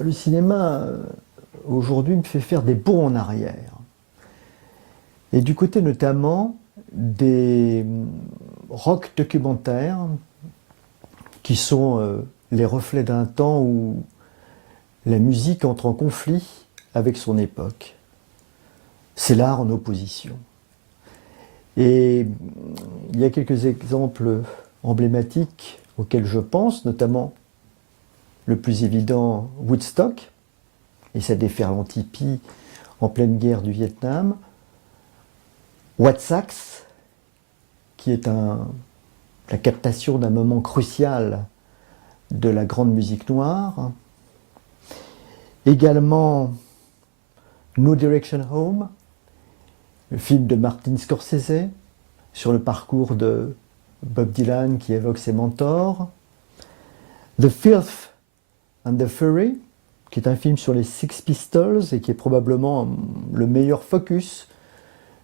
le cinéma aujourd'hui me fait faire des bonds en arrière. Et du côté notamment des rock documentaires qui sont les reflets d'un temps où la musique entre en conflit avec son époque. C'est l'art en opposition. Et il y a quelques exemples emblématiques auxquels je pense, notamment le plus évident, Woodstock, et sa déferlante hippie en pleine guerre du Vietnam, Watsax, qui est la captation d'un moment crucial de la grande musique noire. Également No Direction Home, le film de Martin Scorsese sur le parcours de Bob Dylan qui évoque ses mentors. The Filth and the Fury, qui est un film sur les Sex Pistols et qui est probablement le meilleur focus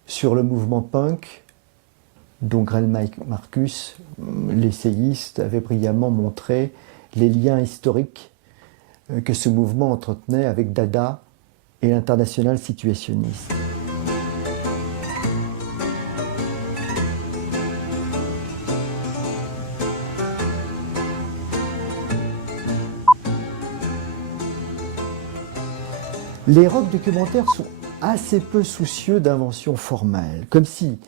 sur le mouvement punk, dont Grell Marcus, l'essayiste, avait brillamment montré les liens historiques que ce mouvement entretenait avec Dada et l'international situationniste. Les rock documentaires sont assez peu soucieux d'inventions formelles, comme si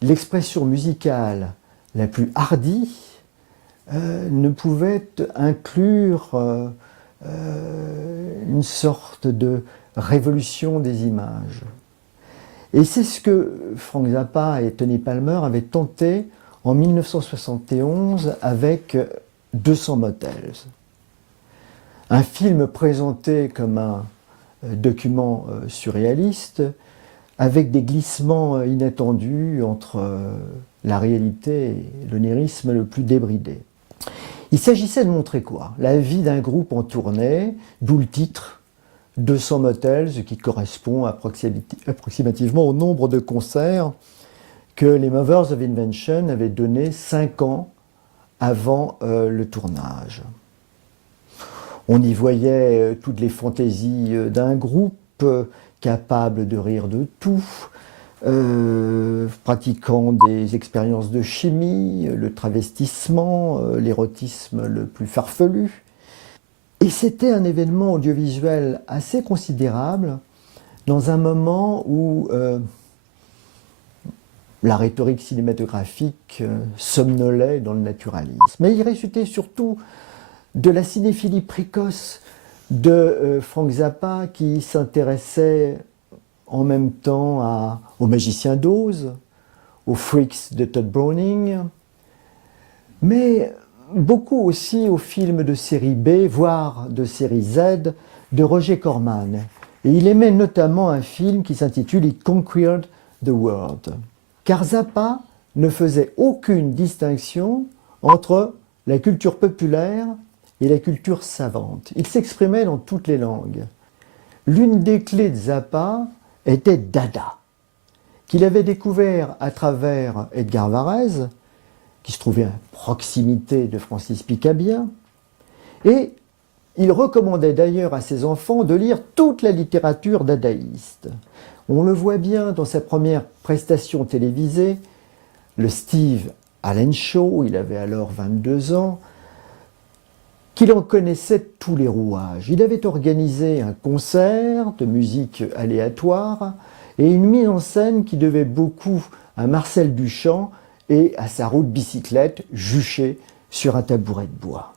l'expression musicale la plus hardie ne pouvait inclure une sorte de révolution des images. Et c'est ce que Frank Zappa et Tony Palmer avaient tenté en 1971 avec 200 Motels. Un film présenté comme un document surréaliste, avec des glissements inattendus entre la réalité et l'onirisme le plus débridé. Il s'agissait de montrer quoi? La vie d'un groupe en tournée, d'où le titre 200 Motels, qui correspond approximativement au nombre de concerts que les Mothers of Invention avaient donné 5 ans avant le tournage. On y voyait toutes les fantaisies d'un groupe capable de rire de tout, pratiquant des expériences de chimie, le travestissement, l'érotisme le plus farfelu. Et c'était un événement audiovisuel assez considérable dans un moment où la rhétorique cinématographique somnolait dans le naturalisme. Mais il résultait surtout de la cinéphilie précoce de Frank Zappa qui s'intéressait en même temps aux Magiciens d'Oz, aux Freaks de Todd Browning, mais beaucoup aussi aux films de série B, voire de série Z, de Roger Corman. Et il aimait notamment un film qui s'intitule He Conquered the World. Car Zappa ne faisait aucune distinction entre la culture populaire et la culture savante. Il s'exprimait dans toutes les langues. L'une des clés de Zappa était Dada, qu'il avait découvert à travers Edgar Varèse, qui se trouvait à proximité de Francis Picabia, et il recommandait d'ailleurs à ses enfants de lire toute la littérature dadaïste. On le voit bien dans sa première prestation télévisée, le Steve Allen Show, il avait alors 22 ans, qu'il en connaissait tous les rouages. Il avait organisé un concert de musique aléatoire et une mise en scène qui devait beaucoup à Marcel Duchamp et à sa roue de bicyclette juchée sur un tabouret de bois.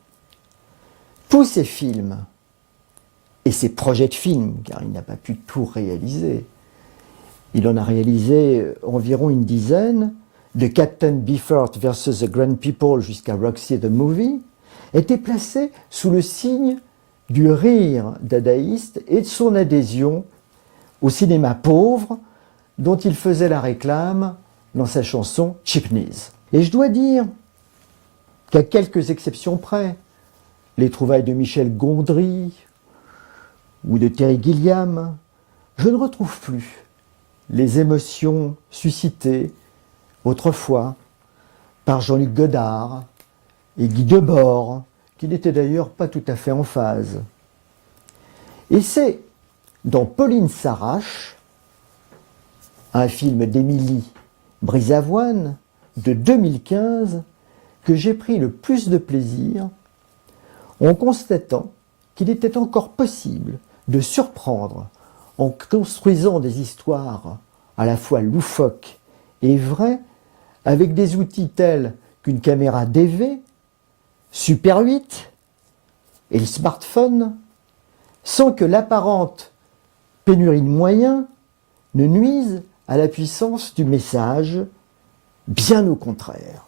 Tous ces films et ses projets de films, car il n'a pas pu tout réaliser, il en a réalisé environ une dizaine, de Captain Beefheart versus the Grand People jusqu'à Roxy the Movie, était placé sous le signe du rire dadaïste et de son adhésion au cinéma pauvre dont il faisait la réclame dans sa chanson Chipneys. Et je dois dire qu'à quelques exceptions près, les trouvailles de Michel Gondry ou de Terry Gilliam, je ne retrouve plus les émotions suscitées autrefois par Jean-Luc Godard et Guy Debord, qui n'étaient d'ailleurs pas tout à fait en phase. Et c'est dans Pauline s'arrache, un film d'Émilie Brisavoine de 2015, que j'ai pris le plus de plaisir en constatant qu'il était encore possible de surprendre en construisant des histoires à la fois loufoques et vraies avec des outils tels qu'une caméra DV, Super 8 et le smartphone, sans que l'apparente pénurie de moyens ne nuise à la puissance du message, bien au contraire.